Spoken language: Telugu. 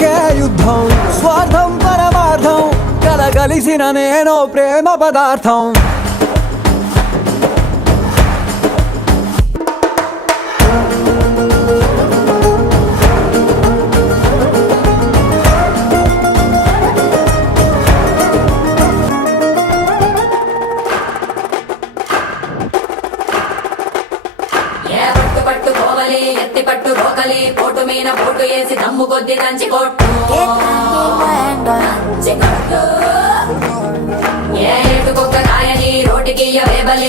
బతుకే యుద్ధం, స్వార్థం పరమార్థం కలగలిసిన నేను ప్రేమ పదార్థం. పట్టుకోవాలి ఎత్తి పట్టు రోకలి పోటు మీద పోటు వేసి దమ్ము కొద్ది దంచి కొట్టు ఏ ఎటుకొక్క కాయని రోటికి వేబలి